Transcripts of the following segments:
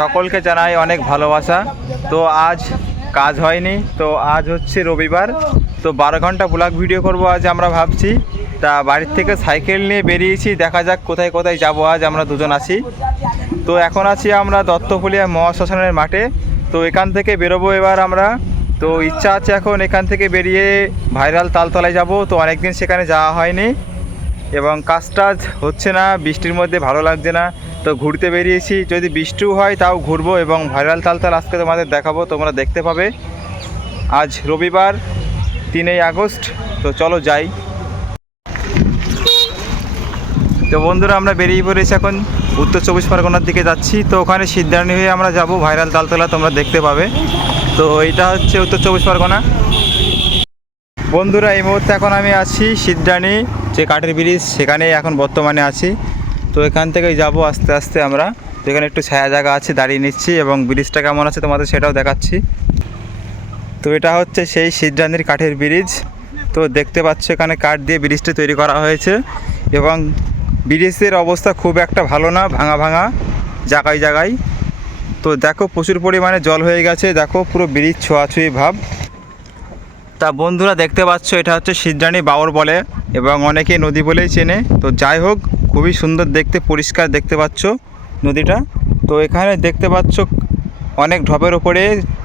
সকলকে জানাই অনেক ভালোবাসা। তো আজ কাজ হয়নি, তো আজ হচ্ছে রবিবার, তো 12 ঘন্টা ব্লগ ভিডিও করব আজ আমরা ভাবছি। তা বাড়ির থেকে সাইকেল নিয়ে বেরিয়েছি, দেখা যাক কোথায় কোথায় যাব। আজ আমরা দুজন আছি, তো এখন আছি আমরা দত্তফুলিয়া মহাশ্মশানের মাঠে। তো এখান থেকে বেরোবো এবার আমরা। তো ইচ্ছা আছে এখন এখান থেকে বেরিয়ে ভাইরাল তালতলায় যাব। তো অনেকদিন সেখানে যাওয়া হয়নি এবং কাজ টাজ হচ্ছে না, বৃষ্টির মধ্যে ভালো লাগছে না, তো ঘুরতে বেরিয়েছি। যদি বৃষ্টিও হয় তাও ঘুরবো এবং ভাইরাল তালতাল আজকে তোমাদের দেখাবো, তোমরা দেখতে পাবে। আজ রবিবার 3 আগস্ট, তো চলো যাই। তো বন্ধুরা আমরা বেরিয়ে পড়েছি, এখন উত্তর 24 পরগনার দিকে যাচ্ছি। তো ওখানে সিদ্ধারণী হয়ে আমরা যাব ভাইরাল তালতলা, তোমরা দেখতে পাবে। তো এইটা হচ্ছে উত্তর 24 পরগনা। বন্ধুরা এই মুহূর্তে এখন আমি আছি সিদ্ধারণী যে কাঠের ব্রিজ, সেখানে এখন বর্তমানে আছি। তো এখান থেকেই যাব আস্তে আস্তে আমরা। যেখানে একটু ছায়া জায়গা আছে, দাঁড়িয়ে নিচ্ছি এবং ব্রিজটা কেমন আছে তোমাদের সেটাও দেখাচ্ছি। তো এটা হচ্ছে সেই সিদ্ধারণীর কাঠের ব্রিজ। তো দেখতে পাচ্ছ এখানে কাঠ দিয়ে ব্রিজটা তৈরি করা হয়েছে এবং ব্রিজের অবস্থা খুব একটা ভালো না, ভাঙা ভাঙা জায়গায় জায়গায়। তো দেখো প্রচুর পরিমাণে জল হয়ে গেছে, দেখো পুরো ব্রিজ ছোঁয়াছুঁয়ি ভাব। তা বন্ধুরা দেখতে পাচ্ছ এটা হচ্ছে সিদ্ধারণী বাওর বলে এবং অনেকে নদী বলেই চেনে। তো যাই হোক, খুবই সুন্দর দেখতে, পরিষ্কার দেখতে পাচ্ছ নদীটা। তো এখানে দেখতে পাচ্ছ অনেক ঢপের ওপরে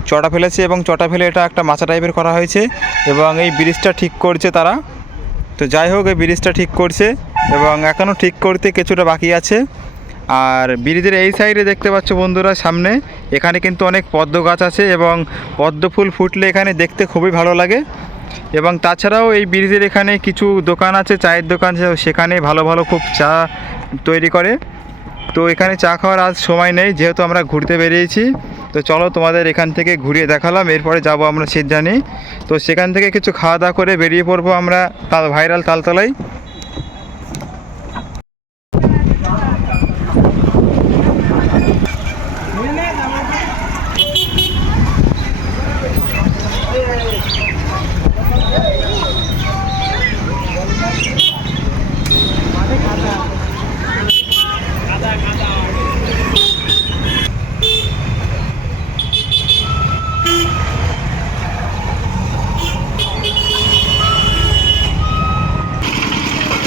চটা ফেলেছে এবং চটা ফেলে এটা একটা মাচা টাইপের করা হয়েছে এবং এই ব্রিজটা ঠিক করছে তারা। তো যাই হোক, এই ব্রিজটা ঠিক করছে এবং এখনও ঠিক করতে কিছুটা বাকি আছে। আর ব্রিজের এই সাইডে দেখতে পাচ্ছ বন্ধুরা সামনে, এখানে কিন্তু অনেক পদ্ম গাছ আছে এবং পদ্ম ফুল ফুটলে এখানে দেখতে খুবই ভালো লাগে। এবং তাছাড়াও এই ব্রিজের এখানে কিছু দোকান আছে, চায়ের দোকান, সেখানে ভালো ভালো খুব চা তৈরি করে। তো এখানে চা খাওয়ার আজ সময় নেই, যেহেতু আমরা ঘুরতে বেরিয়েছি। তো চলো তোমাদের এখান থেকে ঘুরিয়ে দেখালাম, এরপরে যাব আমরা সিদ্ধারণী। তো সেখান থেকে কিছু খাওয়া দাওয়া করে বেরিয়ে পড়বো আমরা ভাইরাল তালতলায়।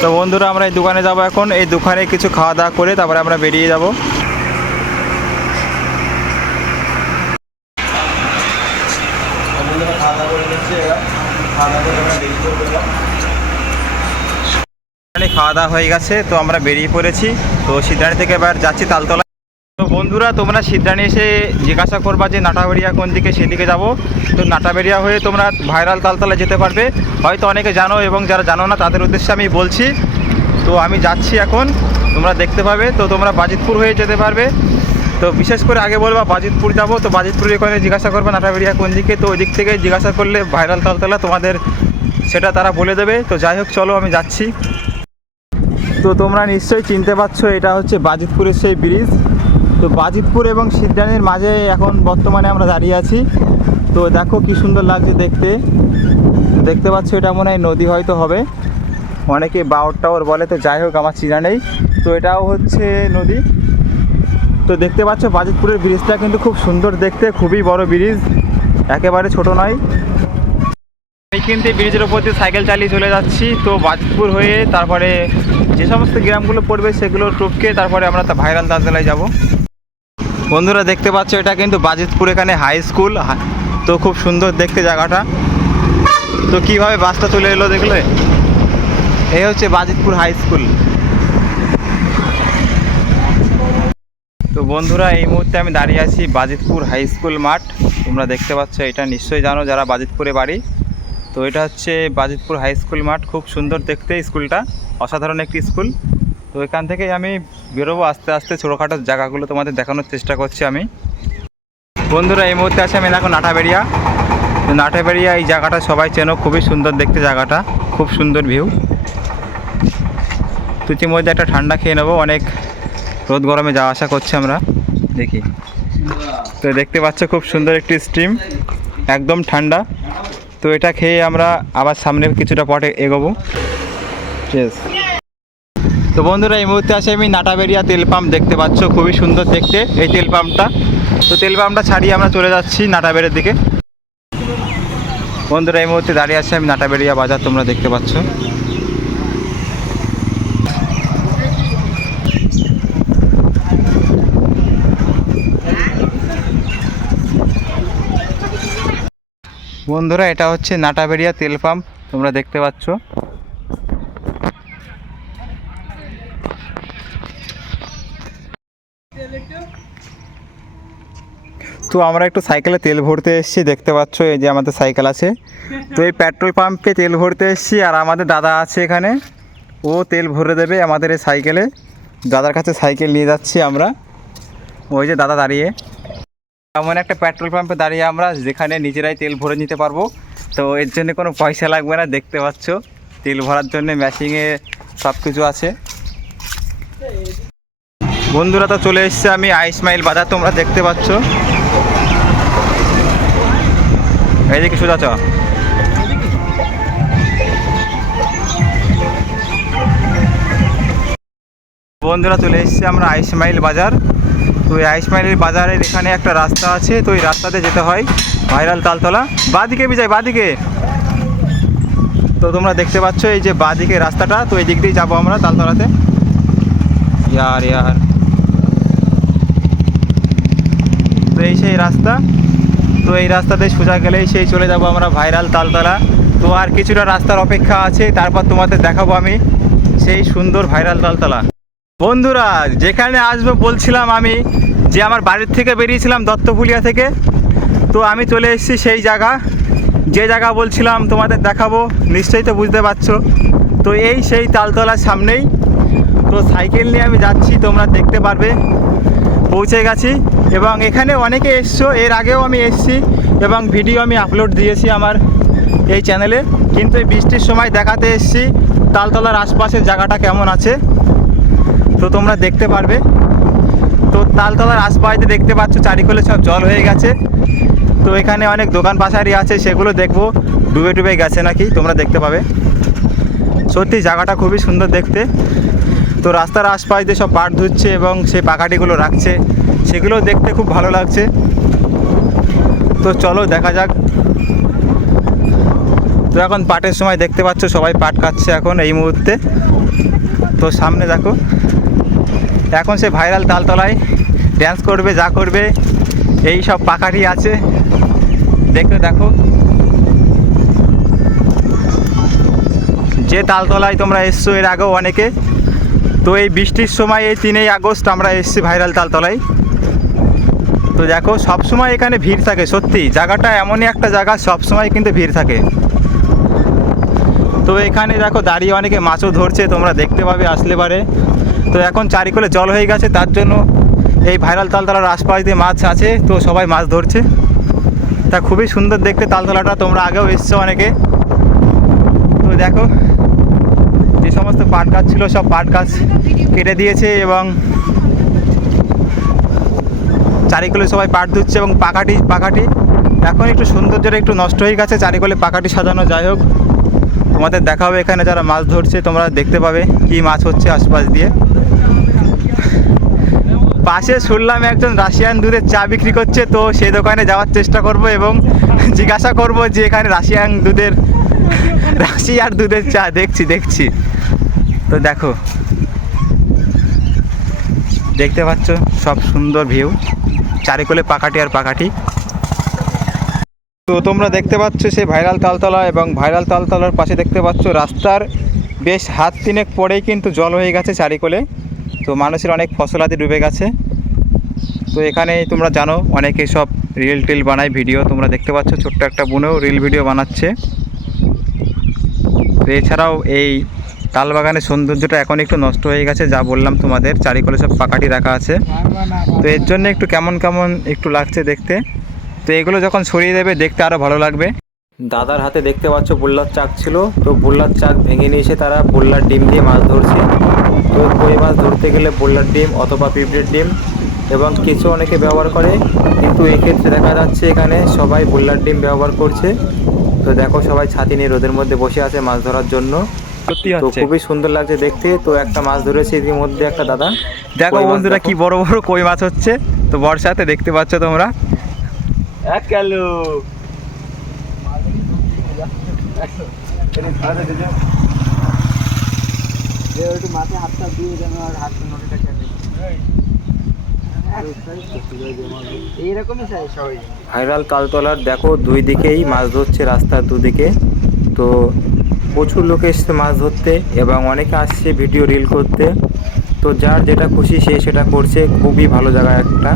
তো বন্ধুরা আমরা এই দোকানে যাব এখন, এই দোকানে কিছু খাওয়া দাওয়া করে তারপরে আমরা বেরিয়ে যাব। খাওয়া দাওয়া হয়ে গেছে, তো আমরা বেরিয়ে পড়েছি। তো সিদ্ধারণী থেকে এবার যাচ্ছি তালতলা। তো বন্ধুরা তোমরা সিদ্ধারণী এসে জিজ্ঞাসা করবা যে নাটাবেড়িয়া কোন দিকে, সেদিকে যাব। তো নাটাবেড়িয়া হয়ে তোমরা ভাইরাল তালতলা যেতে পারবে, হয়তো অনেকে জানো এবং যারা জানো না তাদের উদ্দেশ্যে আমি বলছি। তো আমি যাচ্ছি এখন, তোমরা দেখতে পাবে। তো তোমরা বাজিতপুর হয়ে যেতে পারবে। তো বিশেষ করে আগে বলবা বাজিতপুর যাব, তো বাজিতপুরের ওখানে জিজ্ঞাসা করবে নাটাবেড়িয়া কোন দিকে, তো ওই দিক থেকে জিজ্ঞাসা করলে ভাইরাল তালতলা তোমাদের সেটা তারা বলে দেবে। তো যাই হোক চলো আমি যাচ্ছি। তো তোমরা নিশ্চয়ই চিনতে পারছো এটা হচ্ছে বাজিতপুরের সেই ব্রিজ। তো বাজিতপুর এবং সিদ্ধারণীর মাঝে এখন বর্তমানে আমরা দাঁড়িয়ে আছি। তো দেখো কি সুন্দর লাগছে দেখতে। দেখতে পাচ্ছ এটা মনে হয় নদী হয়তো হবে, অনেকে বাওর টাওয়ার বলে। তো যাই হোক আমার চিনা নেই, তো এটাও হচ্ছে নদী। তো দেখতে পাচ্ছ বাজিতপুরের ব্রিজটা কিন্তু খুব সুন্দর দেখতে, খুবই বড় ব্রিজ, একেবারে ছোট নয়। আমি কিন্তু ব্রিজের ওপর দিয়ে সাইকেল চালিয়ে চলে যাচ্ছি। তো বাজিতপুর হয়ে তারপরে যে সমস্ত গ্রামগুলো পড়বে সেগুলো টপকে তারপরে আমরা ভাইরাল তালতলায় যাব। বন্ধুরা দেখতে পাচ্ছ এটা কিন্তু বাজিতপুর, এখানে হাই স্কুল। তো খুব সুন্দর দেখতে জায়গাটা। তো কীভাবে বাসটা চলে এলো দেখলে, এই হচ্ছে বাজিতপুর হাই স্কুল। তো বন্ধুরা এই মুহূর্তে আমি দাঁড়িয়ে আছি বাজিতপুর হাই স্কুল মাঠ। তোমরা দেখতে পাচ্ছ, এটা নিশ্চয়ই জানো যারা বাজিতপুরে বাড়ি। তো এটা হচ্ছে বাজিতপুর হাই স্কুল মাঠ, খুব সুন্দর দেখতে স্কুলটা, অসাধারণ একটি স্কুল। তো এখান থেকেই আমি বেরোবো আস্তে আস্তে, ছোটোখাটো জায়গাগুলো তোমাদের দেখানোর চেষ্টা করছি আমি। বন্ধুরা এই মুহূর্তে আছে আমি দেখো নাটাবেড়িয়া। তো নাটাবেড়িয়া এই জায়গাটা সবাই চেনো, খুবই সুন্দর দেখতে জায়গাটা, খুব সুন্দর ভিউ। তো ইতিমধ্যে একটা ঠান্ডা খেয়ে নেবো, অনেক রোদ গরমে যাওয়া আসা করছে আমরা, দেখি। তো দেখতে পাচ্ছ খুব সুন্দর একটি স্ট্রিম, একদম ঠান্ডা। তো এটা খেয়ে আমরা আবার সামনে কিছুটা পথে এগোবো। তো বন্ধুরা এই মুহূর্তে আছে আমি নাটাবেড়িয়া তেল পাম্প, দেখতে পাচ্ছ খুবই সুন্দর দেখতে এই তেল পাম্পটা। তো তেল পাম্পটা ছাড়িয়ে আমরা চলে যাচ্ছি নাটাবেড়ের দিকে। বন্ধুরা এই মুহূর্তে দাঁড়িয়ে আছে আমি নাটাবেড়িয়া বাজার, তোমরা দেখতে পাচ্ছ। বন্ধুরা এটা হচ্ছে নাটাবেড়িয়া তেল পাম্প, তোমরা দেখতে পাচ্ছ। তো আমরা একটু সাইকেলে তেল ভরতে এসেছি, দেখতে পাচ্ছ এই যে আমাদের সাইকেল আছে। তো এই পেট্রোল পাম্পে তেল ভরতে এসেছি, আর আমাদের দাদা আছে এখানে, ও তেল ভরে দেবে আমাদের এই সাইকেলে। দাদার কাছে সাইকেল নিয়ে যাচ্ছি আমরা, ওই যে দাদা দাঁড়িয়ে। এমন একটা পেট্রোল পাম্পে দাঁড়িয়ে আমরা, যেখানে নিজেরাই তেল ভরে নিতে পারবো। তো এর জন্য কোনো পয়সা লাগবে না, দেখতে পাচ্ছ তেল ভরার জন্য মেশিনে সব কিছু আছে। বন্ধুরা তো চলে এসছে আমি আইসমাইল বাজার, তোমরা দেখতে পাচ্ছ। এইদিকে সোজা চ। বন্ধুরা চলে এসেছি আমরা আইসমাইল বাজার। তো এই আইসমাইলের বাজারের এখানে একটা রাস্তা আছে, তো এই রাস্তাতে যেতে হয় ভাইরাল তালতলা। বাঁদিকে বিজয়, বাঁদিকে। তো তোমরা দেখতে পাচ্ছ এই যে বাঁদিকে রাস্তাটা, তো এই দিক দিয়ে যাবো আমরা তালতলাতে। ইয়ার ইয়ার, তো এই সেই রাস্তা। তো এই রাস্তাতে সোজা গেলেই সেই চলে যাব আমরা ভাইরাল তালতলা। তো আর কিছুটা রাস্তার অপেক্ষা আছে, তারপর তোমাদের দেখাবো আমি সেই সুন্দর ভাইরাল তালতলা। বন্ধুরা যেখানে আসবো বলছিলাম আমি, যে আমার বাড়ির থেকে বেরিয়েছিলাম দত্তপুলিয়া থেকে, তো আমি চলে এসেছি সেই জায়গা, যে জায়গা বলছিলাম তোমাদের দেখাবো, নিশ্চয়ই তো বুঝতে পারছো। তো এই সেই তালতলার সামনেই। তো সাইকেল নিয়ে আমি যাচ্ছি, তোমরা দেখতে পারবে পৌঁছে গেছি। এবং এখানে অনেকে এসছো, এর আগেও আমি এসেছি এবং ভিডিও আমি আপলোড দিয়েছি আমার এই চ্যানেলে। কিন্তু এই বৃষ্টির সময় দেখাতে এসেছি তালতলার আশপাশের জায়গাটা কেমন আছে, তো তোমরা দেখতে পারবে। তো তালতলার আশপাশে দেখতে পাচ্ছ চারিকোলে সব জল হয়ে গেছে। তো এখানে অনেক দোকান পাশারি আছে, সেগুলো দেখবো ডুবে ডুবে গেছে নাকি, তোমরা দেখতে পাবে। সত্যি জায়গাটা খুবই সুন্দর দেখতে। তো রাস্তার আশপাশ দিয়ে সব পাট ধুচ্ছে এবং সেই পাকাটিগুলো রাখছে, সেগুলো দেখতে খুব ভালো লাগছে। তো চলো দেখা যাক। তো এখন পাটের সময় দেখতে পাচ্ছ সবাই পাট খাচ্ছে এখন এই মুহূর্তে। তো সামনে দেখো, এখন সে ভাইরাল তালতলায় ড্যান্স করবে, যা করবে এই সব পাকাটি আছে, দেখতে দেখো। যে তালতলায় তোমরা এসছো এর আগেও অনেকে। তো এই বৃষ্টির সময় এই 3 আগস্ট আমরা এসেছি ভাইরাল তালতলায়। তো দেখো সব সময় এখানে ভিড় থাকে, সত্যি জায়গাটা এমনই একটা জায়গা, সব সময় কিন্তু ভিড় থাকে। তো এখানে দেখো দাঁড়িয়ে অনেকে মাছও ধরছে, তোমরা দেখতে পাবে আসলে পারে। তো এখন চারিকোলে জল হয়ে গেছে, তার জন্য এই ভাইরাল তালতলার আশপাশ দিয়ে মাছ আছে, তো সবাই মাছ ধরছে। তা খুবই সুন্দর দেখতে তালতলাটা, তোমরা আগেও এসছো অনেকে। তো দেখো যে সমস্ত পাট গাছ ছিল সব পাট গাছ কেটে দিয়েছে এবং চারিকোলে সবাই পাট ধুচ্ছে এবং পাকাটি এখন একটু সৌন্দর্যটা একটু নষ্ট হয়ে গেছে, চারিকোলে পাকাটি সাজানো। যাই হোক তোমাদের দেখাবে এখানে যারা মাছ ধরছে, তোমরা দেখতে পাবে কি মাছ হচ্ছে আশপাশ দিয়ে। পাশে শুনলাম একজন রাশিয়ান দুধের চা বিক্রি করছে, তো সেই দোকানে যাওয়ার চেষ্টা করব এবং জিজ্ঞাসা করব যে এখানে রাশিয়ার দুধের চা দেখছি। তো দেখো দেখতে পাচ্ছ সব সুন্দর ভিউ, চারিকোলে পাকাটি আর পাকাটি। তো তোমরা দেখতে পাচ্ছ সেই ভাইরাল তালতলা, এবং ভাইরাল তালতলার পাশে দেখতে পাচ্ছ রাস্তার বেশ হাত 3 পরেই কিন্তু জল হয়ে গেছে চারিকোলে। তো মানুষের অনেক ফসলাদি ডুবে গেছে। তো এখানে তোমরা জানো অনেকে সব রিল টিল বানায়, ভিডিও তোমরা দেখতে পাচ্ছ, ছোট্ট একটা বোনও রিল ভিডিও বানাচ্ছে। তো এছাড়াও এই তালবাগানের সৌন্দর্যটা এখন একটু নষ্ট হয়ে গেছে, যা বললাম তোমাদের, চারিকোলে সব পাকাটি রাখা আছে। তো এর জন্য একটু কেমন একটু লাগছে দেখতে। তো এগুলো যখন সরিয়ে দেবে দেখতে আরও ভালো লাগবে। দাদার হাতে দেখতে পাচ্ছ বোল্লার চাক ছিল, তো বোল্লার চাক ভেঙে নিয়ে এসে তারা বোল্লার ডিম দিয়ে মাছ ধরছে। তো কই মাছ ধরতে গেলে বোল্লার ডিম অথবা পিঁপড়ের ডিম এবং কিছু অনেকে ব্যবহার করে, কিন্তু এক্ষেত্রে দেখা যাচ্ছে এখানে সবাই বোল্লার ডিম ব্যবহার করছে। তো দেখো সবাই ছাতি নিয়ে রোদের মধ্যে বসে আছে মাছ ধরার জন্য। তো খুবই সুন্দর লাগছে দেখতে। তো একটা মাছ ধরেছে ইতিমধ্যে একটা দাদা, দেখো বন্ধুরা কি বড় বড় কই মাছ হচ্ছে। তো বর্ষাতে দেখতে পাচ্ছ তোমরা এক কালু ভাইরাল তালতলার দেখো দুই দিকেই মাছ ধরছে, রাস্তার দুদিকে। তো প্রচুর লোক এসছে মাছ ধরতে এবং অনেকে আসছে ভিডিও রিল করতে। তো যার যেটা খুশি সে সেটা করছে, খুবই ভালো জায়গা একটা।